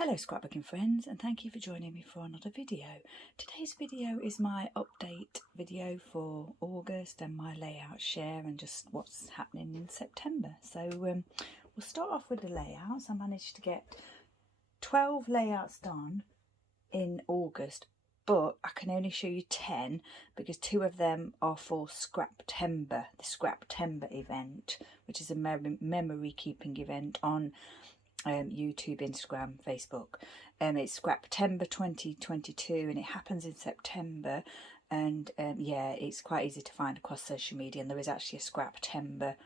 Hello scrapbooking friends, and thank you for joining me for another video. Today's video is my update video for August and my layout share and just what's happening in September. So we'll start off with the layouts. I managed to get 12 layouts done in August, but I can only show you 10 because 2 of them are for Scraptember, the Scraptember event, which is a memory keeping event on YouTube, Instagram, Facebook. It's Scraptember 2022 and it happens in September, and yeah, it's quite easy to find across social media, and there is actually a Scraptember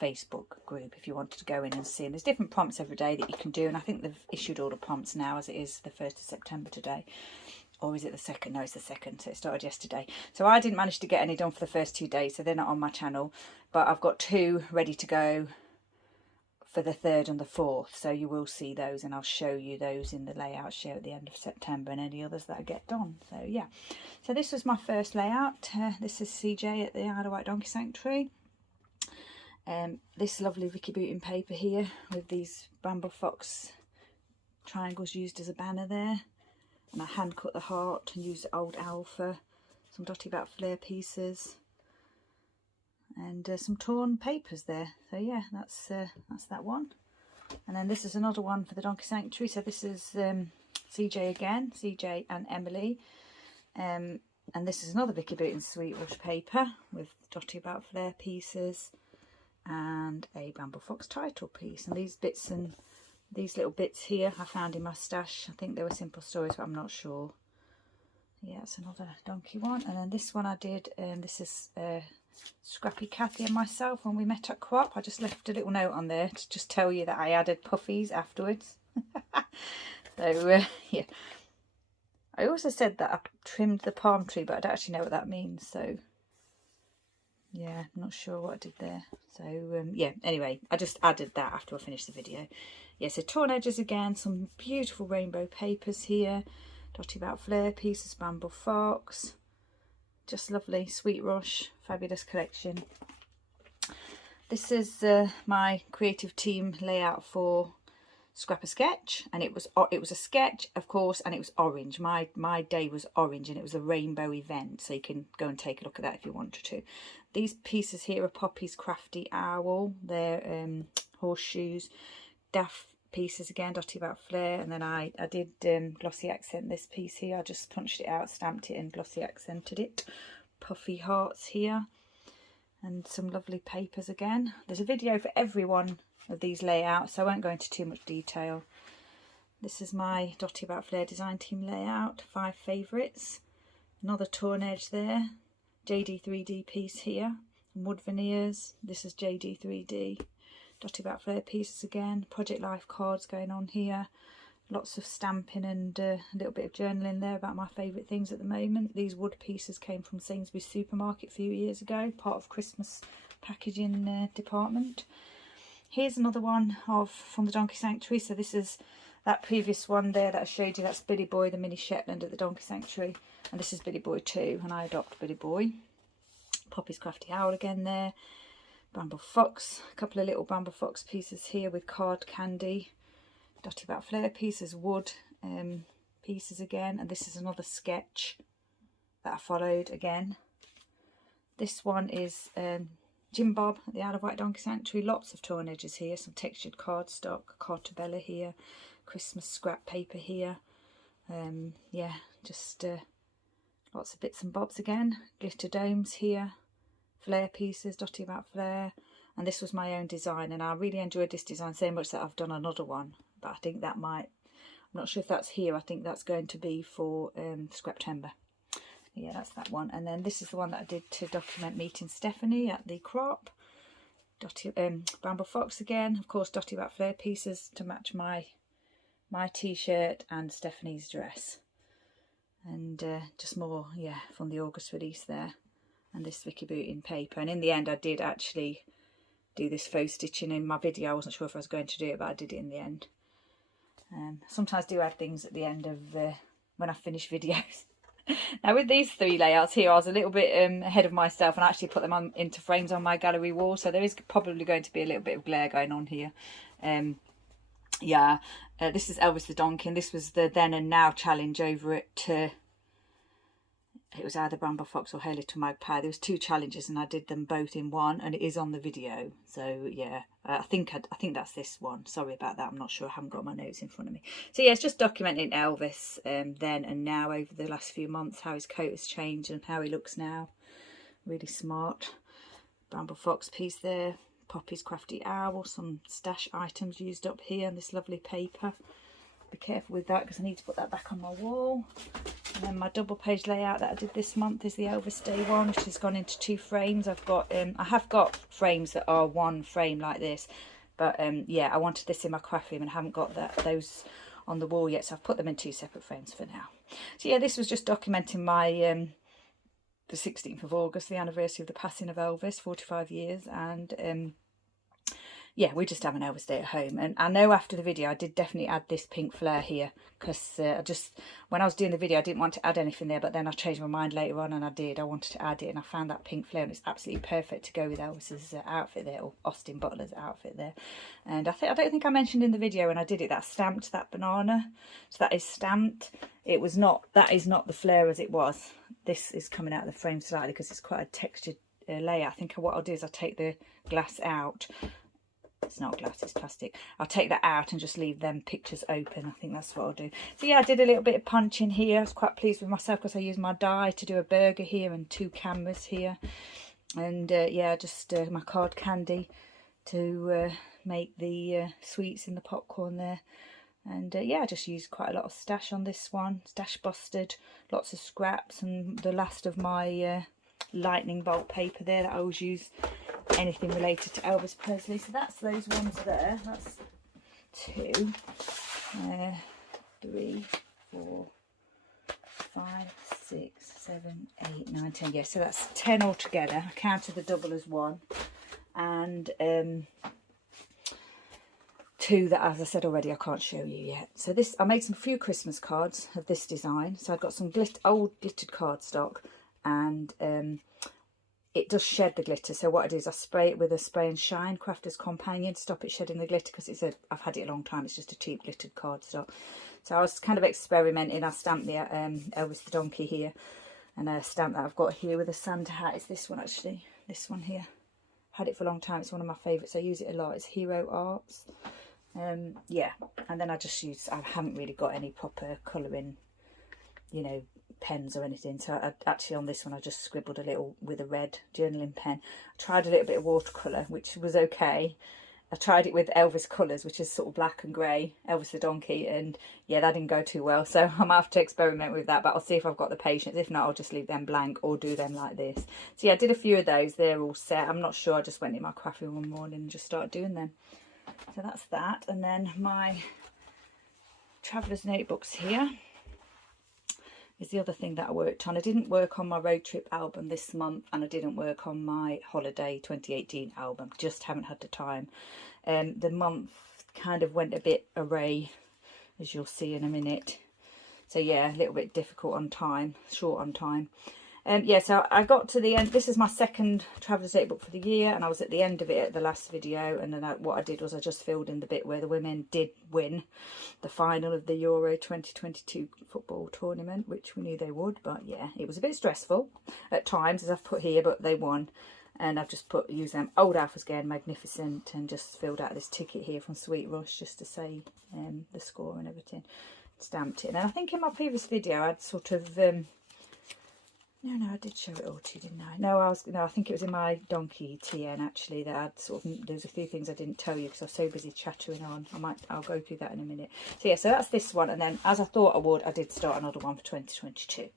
Facebook group if you wanted to go in and see, and there's different prompts every day that you can do, and I think they've issued all the prompts now as it is the 1st of September today. Or is it the 2nd? No, it's the 2nd, so it started yesterday. So I didn't manage to get any done for the first 2 days, so they're not on my channel, but I've got 2 ready to go for the 3rd and the 4th, so you will see those, and I'll show you those in the layout share at the end of September and any others that I get done. So yeah, so this was my first layout. This is CJ at the Isle of Wight Donkey Sanctuary. This lovely Vicky Booting paper here with these Bramble Fox triangles used as a banner there, and I hand cut the heart and used old alpha, some Dotty Bat flare pieces, and some torn papers there. So yeah, that's that one. And then this is another one for the Donkey Sanctuary. So this is CJ again, CJ and Emily, and this is another Vicky Booting Sweet Rush paper with Dotty About flare pieces and a Bramble Fox title piece. And these bits and these little bits here I found in my stash. I think they were Simple Stories, but I'm not sure. Yeah, it's another donkey one. And then this one I did, this is Scrappy Cathy and myself when we met at Co-op. I just left a little note on there to just tell you that I added puffies afterwards. So yeah, I also said that I trimmed the palm tree, but I don't actually know what that means, so yeah, I'm not sure what I did there. So yeah, anyway, I just added that after I finished the video. Yeah, so torn edges again, some beautiful rainbow papers here, Dotty About flare pieces, Bramble Fox, just lovely, Sweet Rush, fabulous collection. This is my creative team layout for Scrap a Sketch, and it was a sketch, of course, and it was orange. My day was orange, and it was a rainbow event, so you can go and take a look at that if you wanted to. These pieces here are Poppy's Crafty Owl. They're horseshoes, Daff pieces again, Dotty About flare, and then I did glossy accent this piece here. I just punched it out, stamped it and glossy accented it. Puffy hearts here, and some lovely papers again. There's a video for every one of these layouts, so I won't go into too much detail. This is my Dotty About flare design team layout, 5 favourites. Another torn edge there, JD 3D piece here, wood veneers. This is JD 3D. Dotty About flare pieces again, Project Life cards going on here, lots of stamping and a little bit of journaling there about my favourite things at the moment. These wood pieces came from Sainsbury's supermarket a few years ago, part of Christmas packaging department. Here's another one from the Donkey Sanctuary. So this is that previous one there that I showed you, that's Billy Boy, the mini Shetland at the Donkey Sanctuary, and this is Billy Boy 2, and I adopt Billy Boy. Poppy's Crafty Owl again there. Bramble Fox, a couple of little Bramble Fox pieces here with card candy, Dotty About flare pieces, wood pieces again, and this is another sketch that I followed again. This one is Jim Bob at the Isle of Wight Donkey Sanctuary. Lots of torn edges here, some textured cardstock, Cartabella here, Christmas scrap paper here. Yeah, just lots of bits and bobs again, glitter domes here, flare pieces, Dotty About flare, and this was my own design, and I really enjoyed this design so much that I've done another one, but I think that might, I'm not sure if that's here, I think that's going to be for Scraptember. Yeah, that's that one. And then this is the one that I did to document meeting Stephanie at the crop. Bramble Fox again, of course, Dotty About flare pieces to match my t-shirt and Stephanie's dress, and just more, yeah, from the August release there. And this Vicky Booting paper, and in the end I did actually do this faux stitching in my video. I wasn't sure if I was going to do it, but I did it in the end. Sometimes I do add things at the end of when I finish videos. Now with these 3 layouts here, I was a little bit ahead of myself and I actually put them into frames on my gallery wall, so there is probably going to be a little bit of glare going on here. Yeah, this is Elvis the Donkey, and this was the then and now challenge over at, it was either Bramble Fox or Hey Little Magpie. There was 2 challenges and I did them both in one, and it is on the video. So yeah, I think that's this one. Sorry about that, I'm not sure, I haven't got my notes in front of me. So yeah, it's just documenting Elvis then and now over the last few months, how his coat has changed and how he looks now. Really smart. Bramble Fox piece there. Poppy's Crafty Owl, some stash items used up here, and this lovely paper. Be careful with that because I need to put that back on my wall. And then my double page layout that I did this month is the Elvis Day one, which has gone into 2 frames. I have got frames that are 1 frame like this, but yeah, I wanted this in my craft room and haven't got those on the wall yet, so I've put them in 2 separate frames for now. So yeah, this was just documenting my the 16th of August, the anniversary of the passing of Elvis, 45 years, and yeah, we just have an Elvis Day at home. And I know after the video I did definitely add this pink flare here, because when I was doing the video I didn't want to add anything there, but then I changed my mind later on and I did. I wanted to add it, and I found that pink flare, and it's absolutely perfect to go with Elvis's outfit there, or Austin Butler's outfit there. And I don't think I mentioned in the video when I did it that I stamped that banana, so that is stamped. That is not the flare as it was. This is coming out of the frame slightly because it's quite a textured layer. I think what I'll do is I'll take the glass out. It's not glass, it's plastic. I'll take that out and just leave them pictures open. I think that's what I'll do. So yeah, I did a little bit of punching here. I was quite pleased with myself because I used my die to do a burger here and 2 cameras here. And yeah, just my card candy to make the sweets in the popcorn there. And yeah, I just used quite a lot of stash on this one. Stash busted, lots of scraps, and the last of my lightning bolt paper there that I always use anything related to Elvis Presley. So that's those ones there. That's 2, 3, 4, 5, 6, 7, 8, 9, 10. Yeah, so that's 10 altogether. I counted the double as 1, and 2 that, as I said already, I can't show you yet. So this, I made some few Christmas cards of this design. So I've got some old glittered cardstock, and it does shed the glitter. So what I do is I spray it with a Spray and Shine Crafter's Companion to stop it shedding the glitter, because I've had it a long time. It's just a cheap glittered cardstock. So I was kind of experimenting. I stamped the Elvis the Donkey here, and a stamp that I've got here with a Santa hat is this one actually. This one here. I've had it for a long time. It's one of my favourites. I use it a lot. It's Hero Arts. Yeah, and then I haven't really got any proper colouring, you know, pens or anything. So actually on this one I just scribbled a little with a red journaling pen. I tried a little bit of watercolour, which was okay. I tried it with Elvis Colours, which is sort of black and grey, Elvis the Donkey, and yeah, that didn't go too well. So I might have to experiment with that, but I'll see if I've got the patience. If not, I'll just leave them blank or do them like this. So yeah, I did a few of those. They're all set. I'm not sure. I just went in my craft room one morning and just started doing them. So that's that. And then my Traveller's Notebooks here is the other thing that I worked on. I didn't work on my road trip album this month, and I didn't work on my holiday 2018 album. Just haven't had the time. The month kind of went a bit awry, as you'll see in a minute. So yeah, a little bit difficult on time, short on time. Yeah, so I got to the end. This is my second Traveller's Notebook for the year, and I was at the end of it at the last video. And then what I did was I just filled in the bit where the women did win the final of the Euro 2022 football tournament, which we knew they would. But yeah, it was a bit stressful at times, as I've put here, but they won. And I've just used them Old Alpha's again, Magnificent, and just filled out this ticket here from Sweet Rush just to say the score and everything. Stamped it. And I think in my previous video I'd sort of no, I did show it all to you, didn't I? No, I think it was in my Donkey TN actually that I'd sort of, there's a few things I didn't tell you because I was so busy chattering on. I'll go through that in a minute. So yeah, so that's this one, and then as I thought I would, I did start another one for 2022.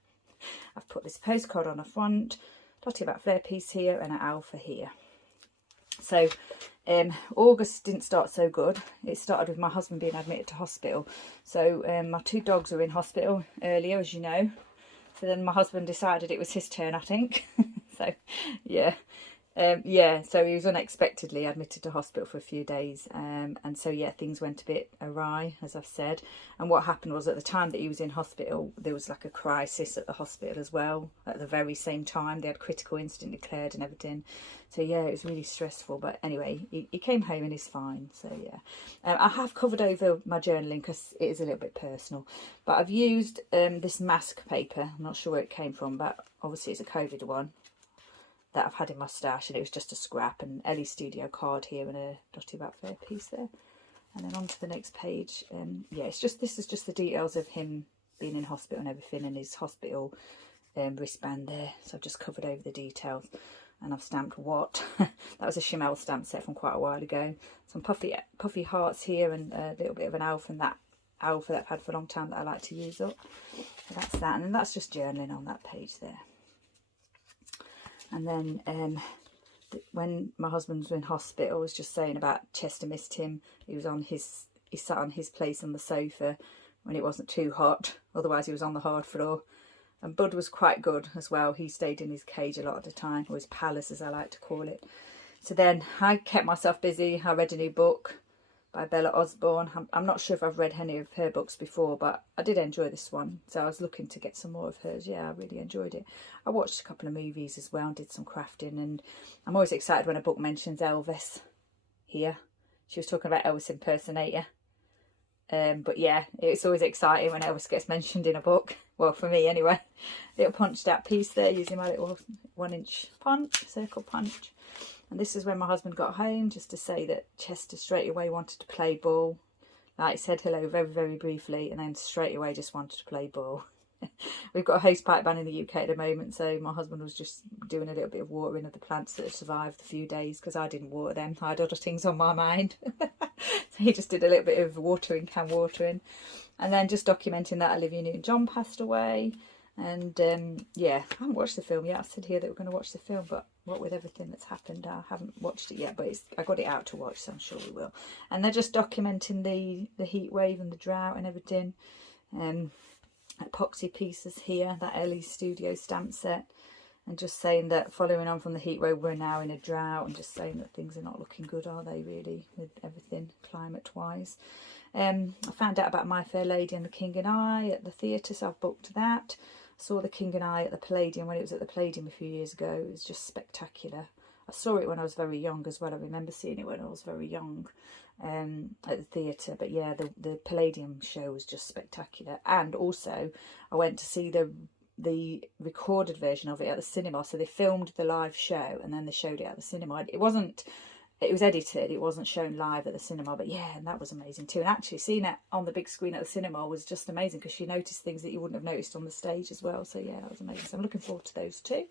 I've put this postcard on the front, dotted about flare piece here, and an alpha here. So August didn't start so good. It started with my husband being admitted to hospital. So my 2 dogs were in hospital earlier, as you know. So then my husband decided it was his turn, I think. So, yeah. Yeah, so he was unexpectedly admitted to hospital for a few days, and so yeah, things went a bit awry, as I've said. And what happened was, at the time that he was in hospital, there was like a crisis at the hospital as well. At the very same time, they had critical incident declared and everything. So yeah, it was really stressful. But anyway, he came home and he's fine. So yeah, I have covered over my journaling because it is a little bit personal. But I've used this mask paper. I'm not sure where it came from, but obviously it's a COVID one that I've had in my stash, and it was just a scrap, and Ellie's studio card here and a dotty about fair piece there. And then on to the next page. Yeah, it's just, this is just the details of him being in hospital and everything, and his hospital wristband there. So I've just covered over the details, and I've stamped what. That was a Chanel stamp set from quite a while ago. Some puffy hearts here, and a little bit of an owl from that alpha that I've had for a long time that I like to use up. So that's that, and then that's just journaling on that page there. And then when my husband was in hospital, I was just saying about Chester missed him. He sat on his place on the sofa when it wasn't too hot. Otherwise he was on the hard floor. And Bud was quite good as well. He stayed in his cage a lot of the time, or his palace as I like to call it. So then I kept myself busy. I read a new book by Bella Osborne. I'm not sure if I've read any of her books before, but I did enjoy this one. So I was looking to get some more of hers. Yeah, I really enjoyed it. I watched a couple of movies as well and did some crafting. And I'm always excited when a book mentions Elvis here. She was talking about Elvis impersonator. But yeah, it's always exciting when Elvis gets mentioned in a book. Well, for me anyway. Little punched out piece there using my little 1-inch punch, circle punch. And this is when my husband got home, just to say that Chester straight away wanted to play ball. Like, said hello very, very briefly, and then straight away just wanted to play ball. We've got a hosepipe ban in the UK at the moment, so my husband was just doing a little bit of watering of the plants that have survived a few days, because I didn't water them. I had other things on my mind. So he just did a little bit of can watering. And then just documenting that Olivia Newton-John passed away. And yeah, I haven't watched the film yet. I said here that we're going to watch the film, but what with everything that's happened, I haven't watched it yet, but I got it out to watch, so I'm sure we will. And they're just documenting the heat wave and the drought and everything. Epoxy pieces here, that Ellie's studio stamp set, and just saying that following on from the heat wave, we're now in a drought, and just saying that things are not looking good, are they really, with everything climate wise. I found out about My Fair Lady and The King and I at the theatre, so I've booked that. I saw The King and I at the Palladium when it was at the Palladium a few years ago. It was just spectacular. I saw it when I was very young as well. I remember seeing it when I was very young at the theatre. But yeah, the Palladium show was just spectacular. And also, I went to see the recorded version of it at the cinema. So they filmed the live show and then they showed it at the cinema. It was edited, it wasn't shown live at the cinema, but yeah, and that was amazing too. And actually seeing it on the big screen at the cinema was just amazing, because you noticed things that you wouldn't have noticed on the stage as well. So yeah, that was amazing. So I'm looking forward to those too.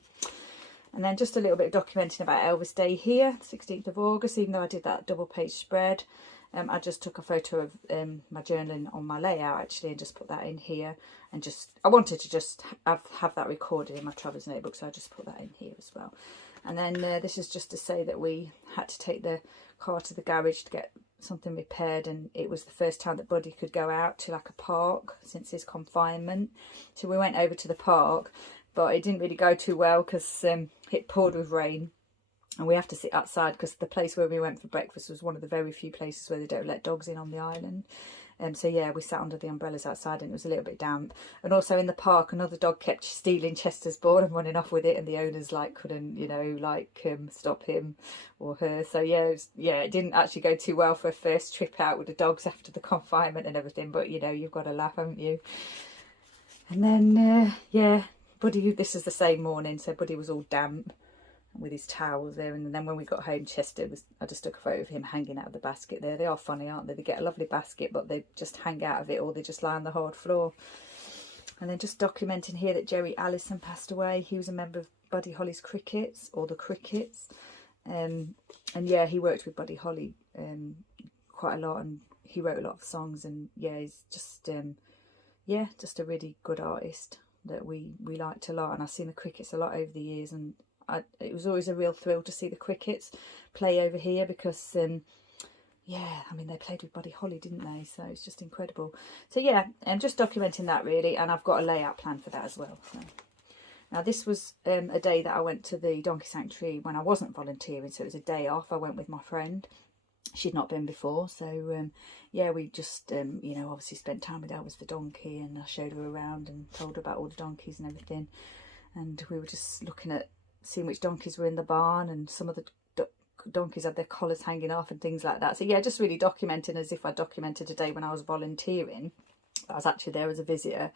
And then just a little bit of documenting about Elvis Day here, 16th of August, even though I did that double page spread. I just took a photo of my journaling on my layout actually, and just put that in here. And just, I wanted to just have that recorded in my traveller's notebook, so I just put that in here as well. And then this is just to say that we had to take the car to the garage to get something repaired, and it was the first time that Buddy could go out to like a park since his confinement. So we went over to the park, but it didn't really go too well because it poured with rain. And we have to sit outside because the place where we went for breakfast was one of the very few places where they don't let dogs in on the island. So yeah, we sat under the umbrellas outside and it was a little bit damp. And also in the park, another dog kept stealing Chester's ball and running off with it, and the owners couldn't, stop him or her. So yeah, it didn't actually go too well for a first trip out with the dogs after the confinement and everything. But you've got to laugh, haven't you? And then yeah, Buddy, this is the same morning, so Buddy was all damp with his towels there. And then when we got home, I just took a photo of him hanging out of the basket there. They are funny, aren't they? They get a lovely basket, but they just hang out of it, or they just lie on the hard floor. And then just documenting here that Jerry Allison passed away. He was a member of Buddy Holly's Crickets, or the Crickets. And yeah, he worked with Buddy Holly quite a lot, and he wrote a lot of songs. And yeah, he's just just a really good artist that we liked a lot. And I've seen the Crickets a lot over the years, and it was always a real thrill to see the Crickets play over here, because yeah, I mean, they played with Buddy Holly, didn't they? So it's just incredible. So yeah, I'm just documenting that really, and I've got a layout plan for that as well. So. Now this was a day that I went to the donkey sanctuary when I wasn't volunteering, so it was a day off. I went with my friend. She'd not been before, so yeah, we just you know, obviously spent time with Elvis the donkey, and I showed her around and told her about all the donkeys and everything. And we were just looking at seeing which donkeys were in the barn, and some of the donkeys had their collars hanging off and things like that. So yeah, just really documenting as if I documented a day when I was volunteering. I was actually there as a visitor,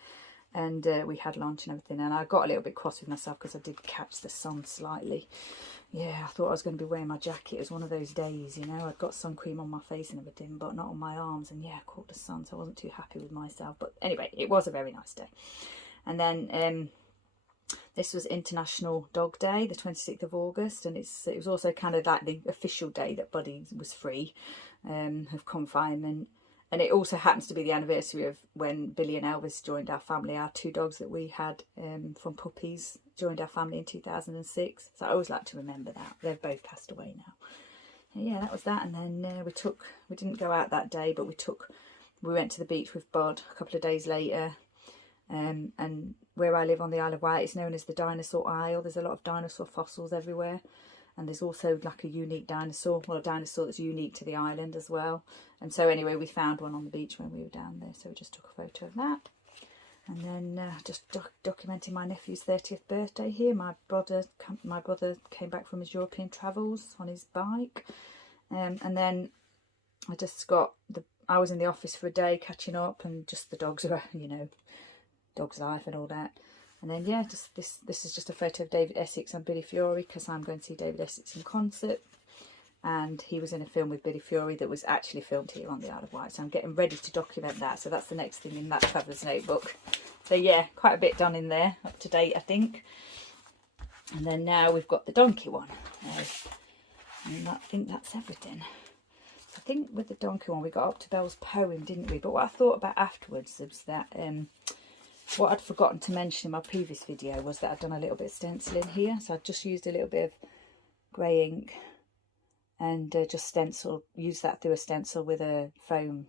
and we had lunch and everything, and I got a little bit cross with myself because I did catch the sun slightly. Yeah, I thought I was going to be wearing my jacket. It was one of those days, you know, I'd got sun cream on my face and everything, but not on my arms, and yeah, I caught the sun, so I wasn't too happy with myself. But anyway, it was a very nice day. And then this was International Dog Day, the 26th of August, and it was also kind of like the official day that Buddy was free of confinement. And it also happens to be the anniversary of when Billy and Elvis joined our family. Our 2 dogs that we had from puppies joined our family in 2006. So I always like to remember that. They've both passed away now. And yeah, that was that. And then we didn't go out that day, but we went to the beach with Bud a couple of days later. And where I live on the Isle of Wight, it's known as the Dinosaur Isle. There's a lot of dinosaur fossils everywhere. And there's also like a unique dinosaur, well, a dinosaur that's unique to the island as well. And so anyway, we found one on the beach when we were down there, so we just took a photo of that. And then just documenting my nephew's 30th birthday here. My brother came back from his European travels on his bike. And then I was in the office for a day catching up, and just the dogs are, you know, dog's life and all that. And then yeah, just this is just a photo of David Essex and Billy Fury, because I'm going to see David Essex in concert, and he was in a film with Billy Fury that was actually filmed here on the Isle of Wight, so I'm getting ready to document that. So that's the next thing in that traveller's notebook. So yeah, quite a bit done in there, up to date I think. And then now we've got the donkey one, and I think that's everything. I think with the donkey one we got up to Belle's poem, didn't we? But what I thought about afterwards was that what I'd forgotten to mention in my previous video was that I'd done a little bit of stenciling here. So I'd just used a little bit of grey ink and just used that through a stencil with a foam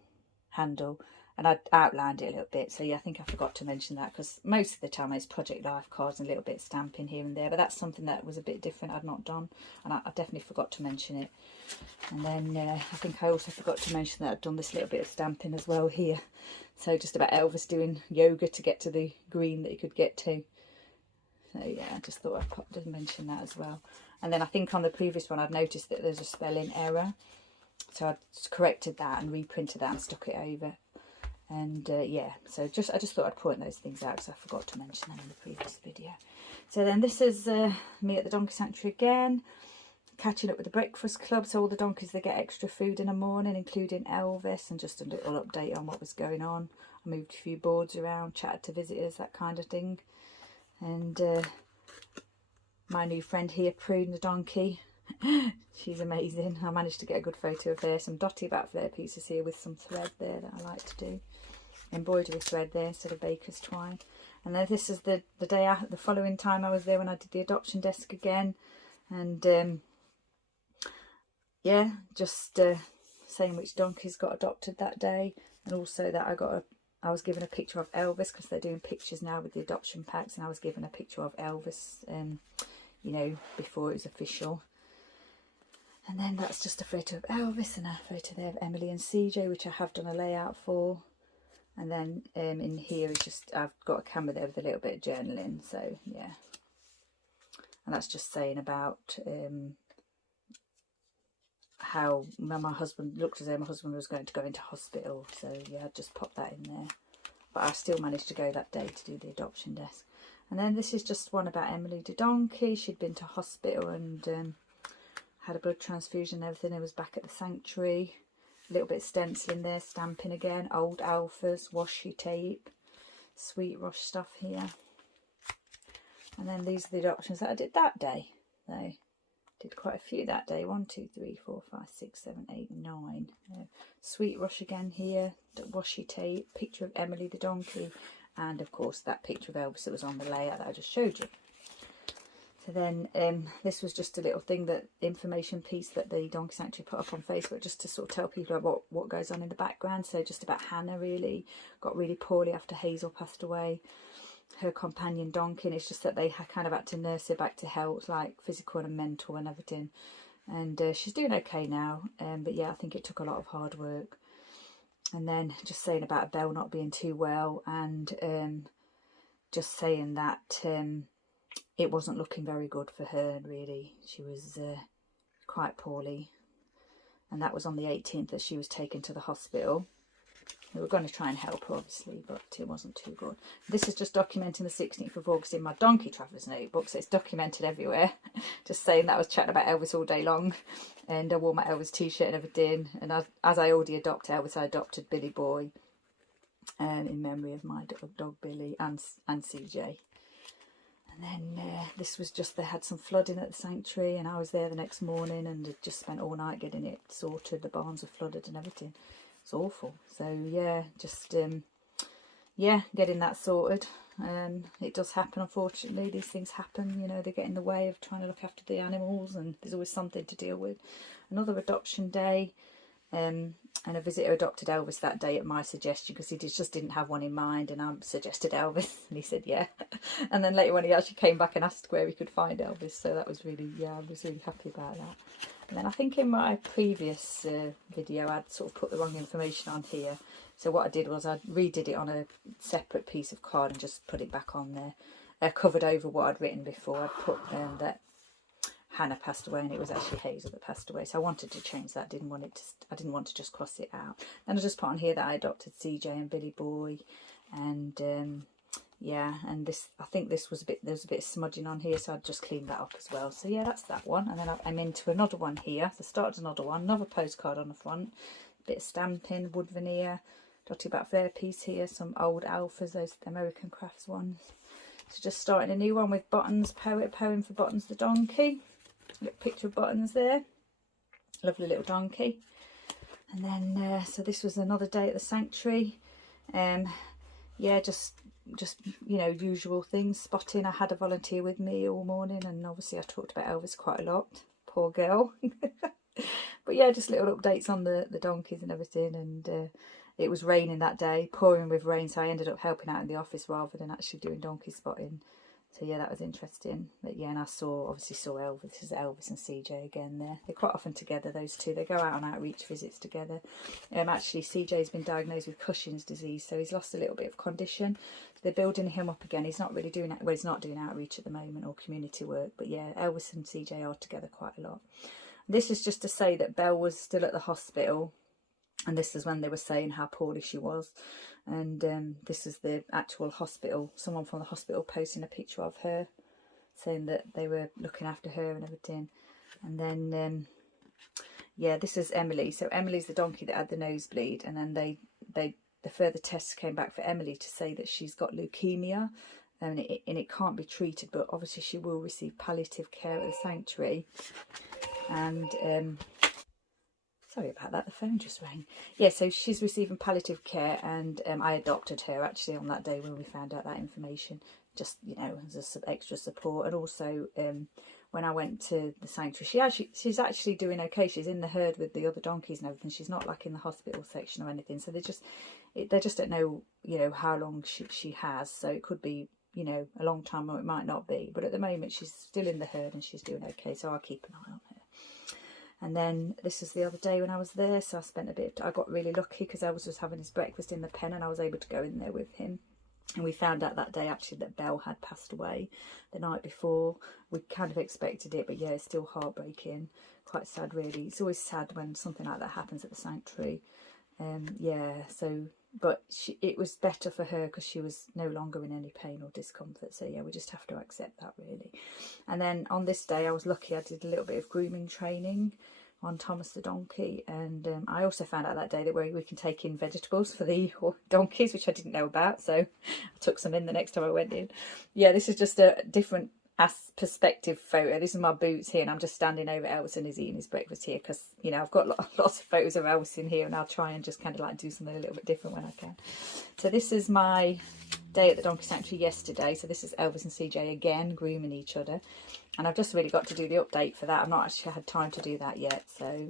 handle, and I'd outlined it a little bit. So yeah, I think I forgot to mention that, because most of the time it's Project Life cards and a little bit of stamping here and there, but that's something that was a bit different I'd not done, and I definitely forgot to mention it. And then I think I also forgot to mention that I'd done this little bit of stamping as well here. So just about Elvis doing yoga to get to the green that he could get to. So yeah, I just thought I'd mention that as well. And then I think on the previous one I'd noticed that there's a spelling error, so I corrected that and reprinted that and stuck it over. And yeah, so I just thought I'd point those things out because I forgot to mention them in the previous video. So then this is me at the donkey sanctuary again, catching up with the breakfast club. So all the donkeys, they get extra food in the morning, including Elvis, and just a little update on what was going on. I moved a few boards around, chatted to visitors, that kind of thing. And my new friend here, Prune the donkey, she's amazing. I managed to get a good photo of her. Some dotty about flare pieces here with some thread there that I like to do. Embroidery thread there instead of baker's twine. And then this is the following time I was there, when I did the adoption desk again. And yeah, just saying which donkeys got adopted that day, and also that I was given a picture of Elvis, because they're doing pictures now with the adoption packs, and I was given a picture of Elvis, you know, before it was official. And then that's just a photo of Elvis, and a photo there of Emily and CJ, which I have done a layout for. And then in here is just, I've got a camera there with a little bit of journaling, so yeah. And that's just saying about how my husband looked as though my husband was going to go into hospital, so yeah, I just popped that in there. But I still managed to go that day to do the adoption desk. And then this is just one about Emily the donkey. She'd been to hospital and had a blood transfusion and everything. It was back at the sanctuary. A little bit of stenciling there, stamping again, old alphas, washi tape, sweet rush stuff here. And then these are the adoptions that I did that day. So did quite a few that day. 1, 2, 3, 4, 5, 6, 7, 8, 9. Sweet rush again here, washi tape, picture of Emily the donkey, and of course that picture of Elvis that was on the layout that I just showed you. So then this was just a little thing, that information piece that the donkey sanctuary put up on Facebook, just to sort of tell people about what goes on in the background. So just about Hannah, really got really poorly after Hazel passed away. her companion donkey, and it's just that they kind of had to nurse her back to health, like physical and mental and everything. And she's doing okay now, but yeah, I think it took a lot of hard work. And then just saying about Belle not being too well, and just saying that it wasn't looking very good for her, really. She was quite poorly, and that was on the 18th that she was taken to the hospital. We were going to try and help her, obviously, but it wasn't too good. This is just documenting the 16th of August in my Donkey Travellers notebook, so it's documented everywhere. Just saying that I was chatting about Elvis all day long, and I wore my Elvis t-shirt and everything. And as I already adopted Elvis, I adopted Billy Boy, in memory of my dog Billy and CJ. And then this was just, they had some flooding at the sanctuary, and I was there the next morning and had just spent all night getting it sorted. The barns were flooded and everything. It's awful. So yeah, just yeah, getting that sorted. It does happen, unfortunately. These things happen, you know, they get in the way of trying to look after the animals, and there's always something to deal with. Another adoption day, and a visitor adopted Elvis that day at my suggestion, because he just didn't have one in mind, and I suggested Elvis and he said yeah. And then later when he actually came back and asked where he could find Elvis, so that was really, yeah, I was really happy about that. And then I think in my previous video I'd sort of put the wrong information on here, so what I did was I redid it on a separate piece of card and just put it back on there. I covered over what I'd written before. I put that Hannah passed away, and it was actually Hazel that passed away, so I wanted to change that. I didn't want to just cross it out. And I just put on here that I adopted CJ and Billy Boy, and yeah, and this, I think this was there was a bit of smudging on here, so I just cleaned that up as well. So yeah, that's that one. And then I'm into another one here. So I started another one, another postcard on the front, bit of stamping, wood veneer, dotted about flair piece here, some old alphas, those American Crafts ones. So just starting a new one with Buttons, poem for Buttons the donkey. Little picture of Buttons there, lovely little donkey. And then so this was another day at the sanctuary. Yeah, just you know, usual things, spotting. I had a volunteer with me all morning, and obviously I talked about Elvis quite a lot, poor girl. But yeah, just little updates on the donkeys and everything. And it was raining that day, pouring with rain, so I ended up helping out in the office rather than actually doing donkey spotting. So yeah, that was interesting. But yeah, and I obviously saw Elvis. This is Elvis and CJ again there. They're quite often together, those two. They go out on outreach visits together. Actually, CJ's been diagnosed with Cushing's disease, so he's lost a little bit of condition. So they're building him up again. He's not really doing, well, he's not doing outreach at the moment or community work. But yeah, Elvis and CJ are together quite a lot. This is just to say that Belle was still at the hospital, and this is when they were saying how poorly she was. And this is the actual hospital, someone from the hospital posting a picture of her, saying that they were looking after her and everything. And then yeah, this is Emily. So Emily's the donkey that had the nosebleed, and then the further tests came back for Emily to say that she's got leukemia, and it can't be treated, but obviously she will receive palliative care at the sanctuary. And sorry about that, the phone just rang. Yeah, so she's receiving palliative care, and I adopted her actually on that day when we found out that information, just, you know, as some extra support. And also when I went to the sanctuary, she's actually doing okay. She's in the herd with the other donkeys and everything. She's not like in the hospital section or anything. So they just don't know, you know, how long she has. So it could be, you know, a long time, or it might not be. But at the moment she's still in the herd and she's doing okay. So I'll keep an eye on her. And then this is the other day when I was there, so I spent a bit, I got really lucky because Elvis was having his breakfast in the pen, and I was able to go in there with him. And we found out that day actually that Belle had passed away the night before. We kind of expected it, but yeah, it's still heartbreaking, quite sad really. It's always sad when something like that happens at the sanctuary. Yeah, so, but it was better for her because she was no longer in any pain or discomfort. So yeah, we just have to accept that really. And then on this day, I was lucky, I did a little bit of grooming training on Thomas the donkey. And I also found out that day that we can take in vegetables for the donkeys, which I didn't know about. So I took some in the next time I went in. Yeah, this is just a different perspective photo. This is my boots here, and I'm just standing over Elvis, and he's eating his breakfast here because, you know, I've got lots of photos of Elvis in here, and I'll try and just kind of like do something a little bit different when I can. So this is my day at the donkey sanctuary yesterday. So this is Elvis and CJ again grooming each other, and I've just really got to do the update for that. I've not actually had time to do that yet. So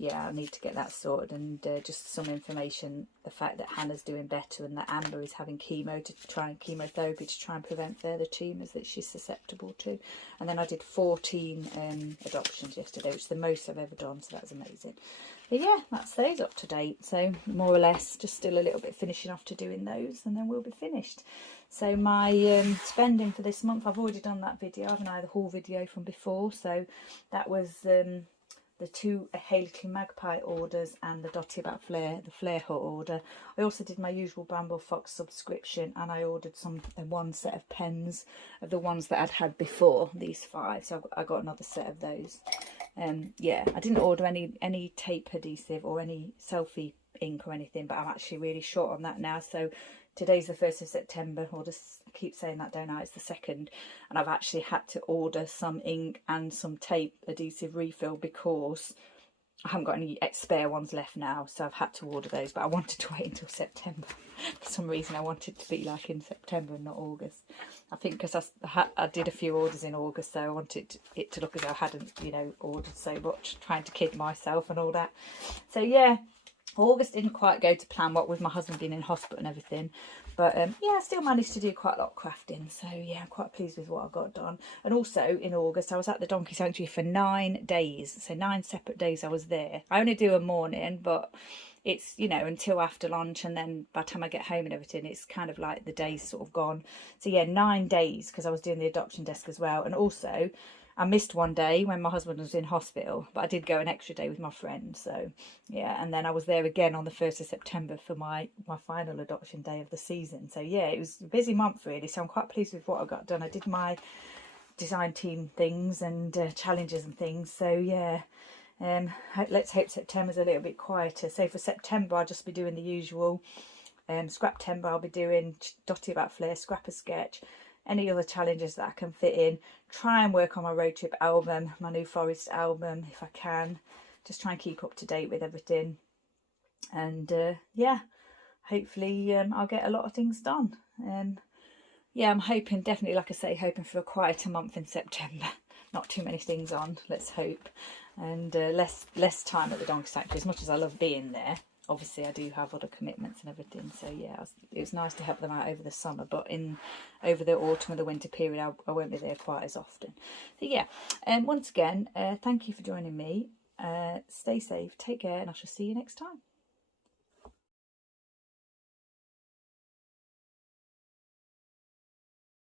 yeah, I need to get that sorted. And just some information, the fact that Hannah's doing better and that Amber is having chemotherapy to try and prevent further tumours that she's susceptible to. And then I did 14 adoptions yesterday, which is the most I've ever done, so that's amazing. But yeah, that's those up to date. So more or less just still a little bit finishing off to doing those, and then we'll be finished. So my spending for this month, I've already done that video, haven't I? The haul video from before. So that was the 2 Haley Magpie orders and the Dotty About Flare, the Flare Hut order. I also did my usual Bramble Fox subscription, and I ordered one set of pens of the ones that I'd had before, these 5. So I got another set of those. Yeah, I didn't order any tape adhesive or any selfie ink or anything, but I'm actually really short on that now. So today's the 1st of September, or just I keep saying that, don't I? It's the 2nd, and I've actually had to order some ink and some tape adhesive refill because I haven't got any spare ones left now, so I've had to order those. But I wanted to wait until September. For some reason I wanted to be like in September and not August. I think because I did a few orders in August, so I wanted it to look as though I hadn't, you know, ordered so much, trying to kid myself and all that. So yeah, August didn't quite go to plan, what with my husband being in hospital and everything. But yeah, I still managed to do quite a lot of crafting. So yeah, I'm quite pleased with what I got done. And also in August, I was at the Donkey Sanctuary for 9 days. So 9 separate days I was there. I only do a morning, but it's, you know, until after lunch. And then by the time I get home and everything, it's kind of like the day's sort of gone. So yeah, 9 days, because I was doing the adoption desk as well. And also I missed one day when my husband was in hospital, but I did go an extra day with my friend. So yeah, and then I was there again on the 1st of September for my final adoption day of the season. So yeah, it was a busy month really. So I'm quite pleased with what I got done. I did my design team things and challenges and things. So yeah, let's hope September's a little bit quieter. So for September, I'll just be doing the usual Scraptember. I'll be doing Dotty About Flare, Scrap a Sketch, any other challenges that I can fit in. Try and work on my road trip album, my New Forest album if I can. Just try and keep up to date with everything. And yeah, hopefully I'll get a lot of things done. Yeah, I'm hoping, definitely, like I say, hoping for a quieter month in September. Not too many things on, let's hope. And less time at the Donkey Sanctuary. As much as I love being there, obviously I do have other commitments and everything. So yeah, it was nice to help them out over the summer, but over the autumn and the winter period I won't be there quite as often. So yeah, once again, thank you for joining me. Stay safe, take care, and I shall see you next time.